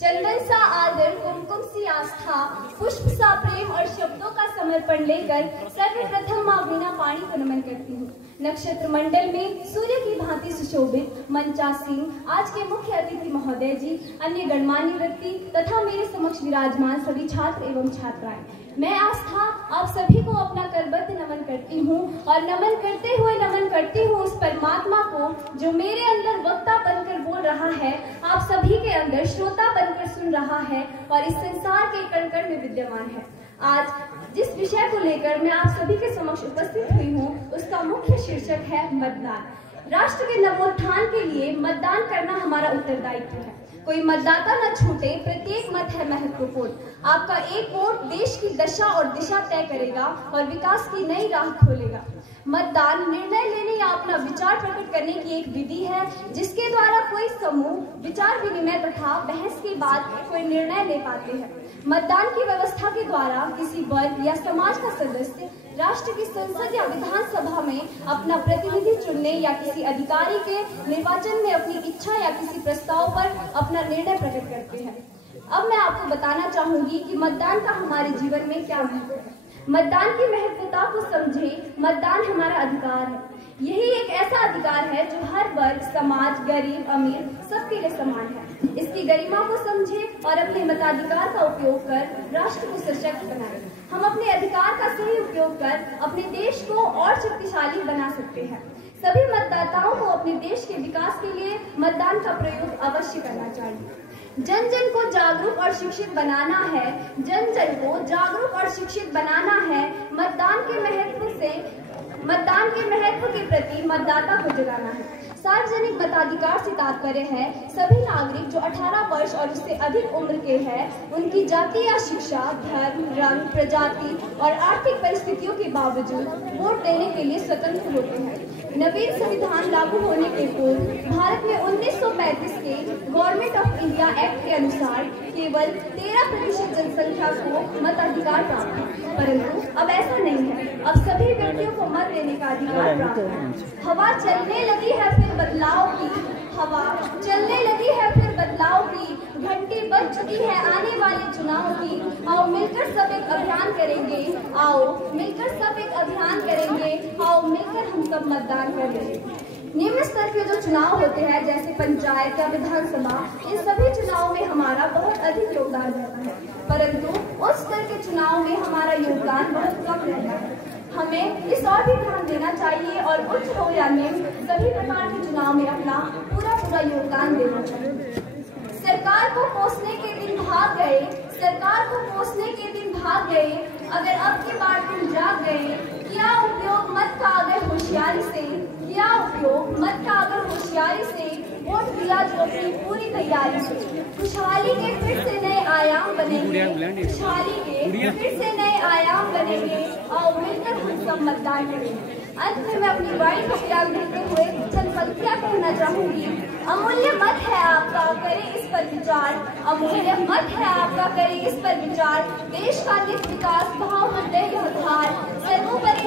चंदन सा आदर, कुमकुम सी आस्था, पुष्प सा प्रेम और शब्दों का समर्पण लेकर सर्वप्रथम मां वीणा पाणी को नमन करती हूँ। नक्षत्र मंडल में सूर्य की भांति सुशोभित मंचासीन आज के मुख्य अतिथि महोदय जी, अन्य गणमान्य व्यक्ति तथा मेरे समक्ष विराजमान सभी छात्र एवं छात्राएं, मैं आस्था आप सभी को अपना करबद्ध नमन करती हूँ और नमन करती हूँ उस परमात्मा को जो मेरे अंदर वक्ता बनकर बोल रहा है, आप सभी के अंदर श्रोता बनकर सुन रहा है और इस संसार के कण कण में विद्यमान है। आज जिस विषय को लेकर मैं आप सभी के समक्ष उपस्थित हुई हूँ उसका मुख्य शीर्षक है मतदान। राष्ट्र के नवोत्थान के लिए मतदान करना हमारा उत्तरदायित्व है। कोई मतदाता न छूटे, प्रत्येक मत है महत्वपूर्ण। आपका एक वोट देश की दशा और दिशा तय करेगा और विकास की नई राह खोलेगा। मतदान निर्णय लेने या अपना विचार प्रकट करने की एक विधि है जिसके द्वारा कोई समूह विचार विनिमय तथा बहस के बाद कोई निर्णय ले पाते हैं। मतदान की व्यवस्था के द्वारा किसी वर्ग या समाज का सदस्य राष्ट्र की संसद या विधानसभा में अपना प्रतिनिधि चुनने या किसी अधिकारी के निर्वाचन में अपनी इच्छा या किसी प्रस्ताव पर अपना निर्णय प्रकट करते हैं। अब मैं आपको बताना चाहूंगी कि मतदान का हमारे जीवन में क्या महत्व है। मतदान की महत्वता को समझें। मतदान हमारा अधिकार है। यही एक ऐसा अधिकार है जो हर वर्ग, समाज, गरीब, अमीर सबके लिए समान है। इसकी गरिमा को समझें और अपने मताधिकार का उपयोग कर राष्ट्र को सशक्त बनाएं। हम अपने अधिकार का सही उपयोग कर अपने देश को और शक्तिशाली बना सकते हैं। सभी मतदाताओं को अपने देश के विकास के लिए मतदान का प्रयोग अवश्य करना चाहिए। जन जन को जागरूक और शिक्षित बनाना है। जन जन को जागरूक और शिक्षित बनाना है। मतदान के महत्व के प्रति मतदाता को जगाना है। सार्वजनिक मताधिकार से तात्पर्य है सभी नागरिक जो 18 वर्ष और उससे अधिक उम्र के हैं, उनकी जाति या शिक्षा, धर्म, रंग, प्रजाति और आर्थिक परिस्थितियों के बावजूद वोट देने के लिए स्वतंत्र होते हैं। नवीन संविधान लागू होने के पूर्व भारत में 1935 के गवर्नमेंट ऑफ इंडिया एक्ट के अनुसार केवल 13% जनसंख्या को मताधिकार प्राप्त है, परंतु अब ऐसा नहीं है। अब सभी व्यक्तियों को मत देने का अधिकार प्राप्त है। हवा चलने लगी है फिर बदलाव की, हवा चलने लगी है फिर बदलाव की, घंटी बज चुकी है आने वाले चुनाव की। आओ मिलकर सब एक अभियान करेंगे, आओ मिलकर सब एक अभियान करेंगे, आओ मिलकर हम सब मतदान करेंगे। निम्न स्तर के जो चुनाव होते हैं जैसे पंचायत या विधानसभा, इन सभी चुनाव में हमारा बहुत अधिक योगदान रहता है, परंतु उस स्तर के चुनाव में हमारा योगदान बहुत कम रहता है। हमें इस और भी ध्यान देना चाहिए और उच्च हो या निम्न सभी प्रकार के चुनाव में अपना पूरा योगदान देना चाहिए। सरकार को कोसने के दिन भाग गए, सरकार को कोसने के दिन भाग गए, अगर अब की बार तुम जाग गए, क्या उपयोग मत का अगर होशियारी से, क्या उपयोग मत का अगर होशियारी से वोट दिया जो अपनी पूरी तैयारी से। खुशहाली के फिर से नए आयाम बनेंगे, खुशहाली के फिर से नए आयाम बनेंगे, आओ मिलकर हम सब मतदान करेंगे। अंत में मैं अपनी वाणी को विराम देते हुए चंद पंक्तियां कहना चाहूंगी। अमूल्य मत है आपका, करें इस पर विचार, अमूल्य मत है आपका, करें इस पर विचार। देश का नित विकास भाव में दे यह धार, सर्वोपरि